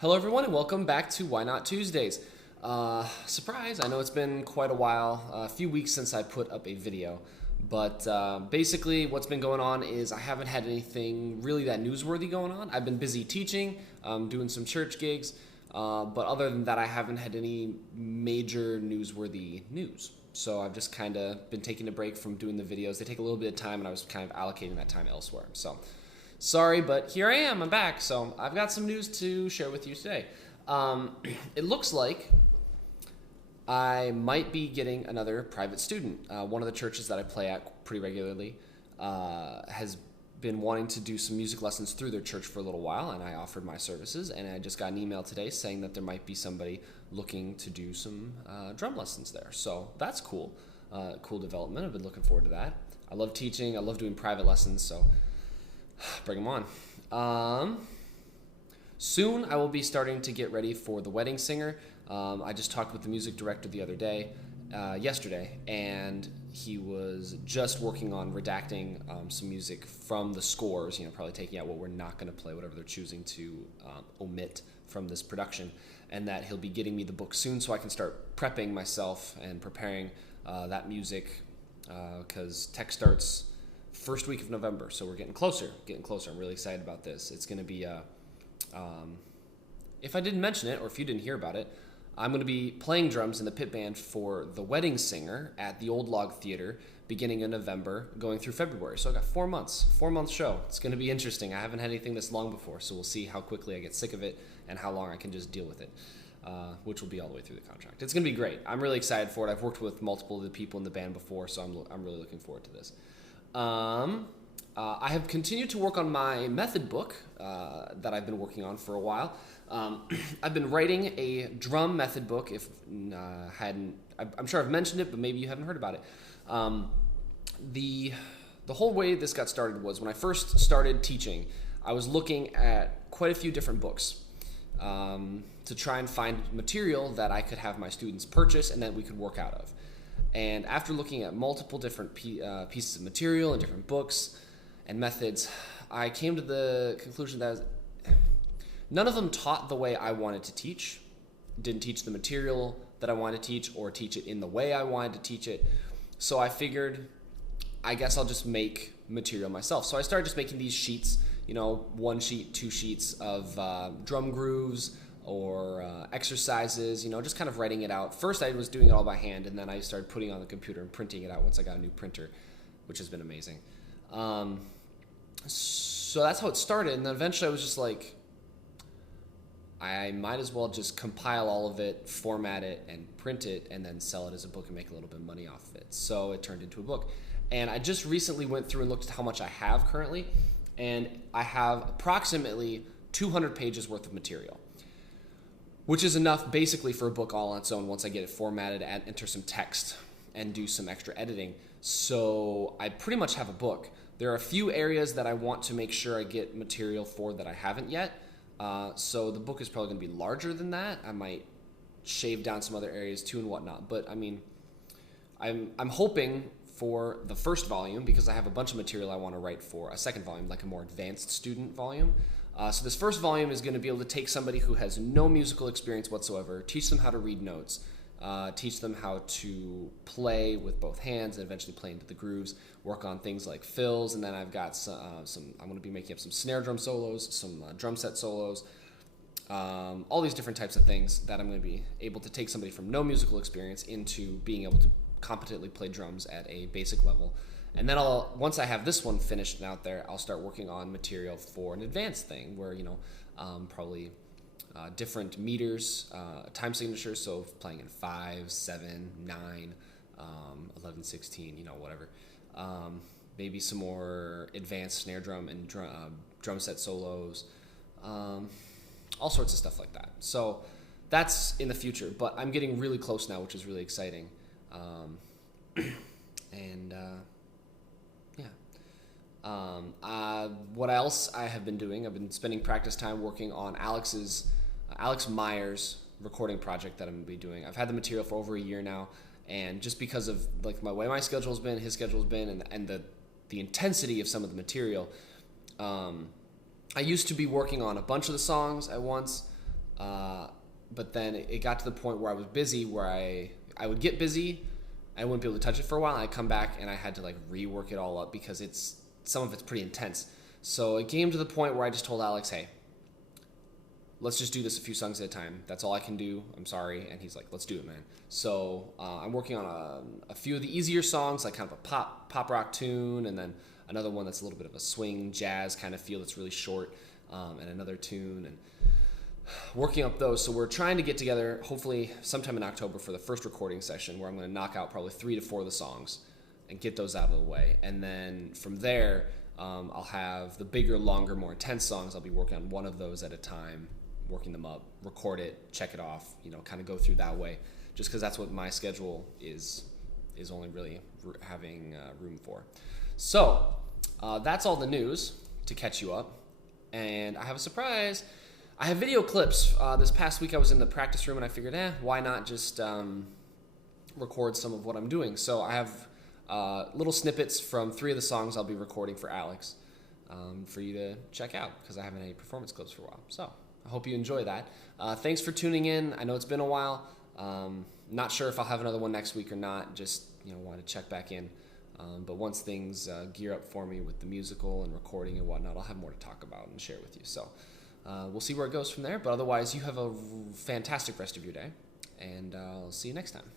Hello, everyone, and welcome back to Why Not Tuesdays. Surprise, I know it's been quite a while, a few weeks since I put up a video, but basically what's been going on is I haven't had anything really that newsworthy going on. I've been busy teaching, doing some church gigs, but other than that, I haven't had any major newsworthy news. So I've just kind of been taking a break from doing the videos. They take a little bit of time, and I was kind of allocating that time elsewhere. So sorry, but here I am. I'm back. So I've got some news to share with you today. It looks like I might be getting another private student. One of the churches that I play at pretty regularly has been wanting to do some music lessons through their church for a little while, and I offered my services, and I just got an email today saying that there might be somebody looking to do some drum lessons there. So that's cool. Cool development. I've been looking forward to that. I love teaching. I love doing private lessons, so bring them on. Soon I will be starting to get ready for The Wedding Singer. I just talked with the music director the other day, yesterday, and he was just working on redacting some music from the scores, probably taking out what we're not going to play, whatever they're choosing to omit from this production, and that he'll be getting me the book soon so I can start prepping myself and preparing that music, because tech starts first week of November, so we're getting closer. I'm really excited about this. It's going to be, if I didn't mention it, or if you didn't hear about it, I'm going to be playing drums in the pit band for The Wedding Singer at the Old Log Theater beginning in November, going through February. So I got 4 months, 4-month show. It's going to be interesting. I haven't had anything this long before, so we'll see how quickly I get sick of it and how long I can just deal with it, which will be all the way through the contract. It's going to be great. I'm really excited for it. I've worked with multiple of the people in the band before, so I'm really looking forward to this. I have continued to work on my method book that I've been working on for a while. I've been writing a drum method book. I'm sure I've mentioned it, but maybe you haven't heard about it. The whole way this got started was when I first started teaching, I was looking at quite a few different books to try and find material that I could have my students purchase and that we could work out of. And after looking at multiple different pieces of material and different books and methods, I came to the conclusion that none of them taught the way I wanted to teach, didn't teach the material that I wanted to teach, or teach it in the way I wanted to teach it. So I figured, I guess I'll just make material myself. So I started just making these sheets, 1 sheet, 2 sheets of drum grooves, or exercises, just kind of writing it out. First, I was doing it all by hand, and then I started putting it on the computer and printing it out once I got a new printer, which has been amazing. So that's how it started, and then eventually I was just like, I might as well just compile all of it, format it, and print it, and then sell it as a book and make a little bit of money off of it. So it turned into a book. And I just recently went through and looked at how much I have currently, and I have approximately 200 pages worth of material, which is enough basically for a book all on its own once I get it formatted, enter some text, and do some extra editing. So I pretty much have a book. There are a few areas that I want to make sure I get material for that I haven't yet. So the book is probably going to be larger than that. I might shave down some other areas too and whatnot. But I mean, I'm hoping for the first volume, because I have a bunch of material I want to write for a second volume, like a more advanced student volume. So this first volume is going to be able to take somebody who has no musical experience whatsoever, teach them how to read notes, teach them how to play with both hands and eventually play into the grooves, work on things like fills, and then I've got I'm going to be making up some snare drum solos, some drum set solos, all these different types of things that I'm going to be able to take somebody from no musical experience into being able to competently play drums at a basic level. And then once I have this one finished and out there, I'll start working on material for an advanced thing where, probably different meters, time signatures, so playing in 5, 7, 9, 11, 16, whatever. Maybe some more advanced snare drum and drum set solos, all sorts of stuff like that. So that's in the future, but I'm getting really close now, which is really exciting. What else I have been doing, I've been spending practice time working on Alex Meyer's recording project that I'm going to be doing. I've had the material for over a year now, and just because of like my way my schedule's been, his schedule's been, and the intensity of some of the material, I used to be working on a bunch of the songs at once, But then it got to the point where I was busy, where I would get busy, I wouldn't be able to touch it for a while, and I'd come back and I had to like rework it all up because some of it's pretty intense. So it came to the point where I just told Alex, hey, let's just do this a few songs at a time. That's all I can do. I'm sorry. And he's like, let's do it, man. So I'm working on a few of the easier songs, like kind of a pop rock tune, and then another one that's a little bit of a swing jazz kind of feel that's really short, and another tune, and working up those. So we're trying to get together hopefully sometime in October for the first recording session, where I'm going to knock out probably 3 to 4 of the songs and get those out of the way. And then from there, I'll have the bigger, longer, more intense songs. I'll be working on one of those at a time, working them up, record it, check it off, kind of go through that way, just because that's what my schedule is only really having room for. So that's all the news to catch you up. And I have a surprise. I have video clips. This past week I was in the practice room and I figured, why not just record some of what I'm doing? So I have little snippets from 3 of the songs I'll be recording for Alex for you to check out, because I haven't had any performance clips for a while. So I hope you enjoy that. Thanks for tuning in. I know it's been a while. Not sure if I'll have another one next week or not. Just wanted to check back in. But once things gear up for me with the musical and recording and whatnot, I'll have more to talk about and share with you. So we'll see where it goes from there. But otherwise, you have a fantastic rest of your day, and I'll see you next time.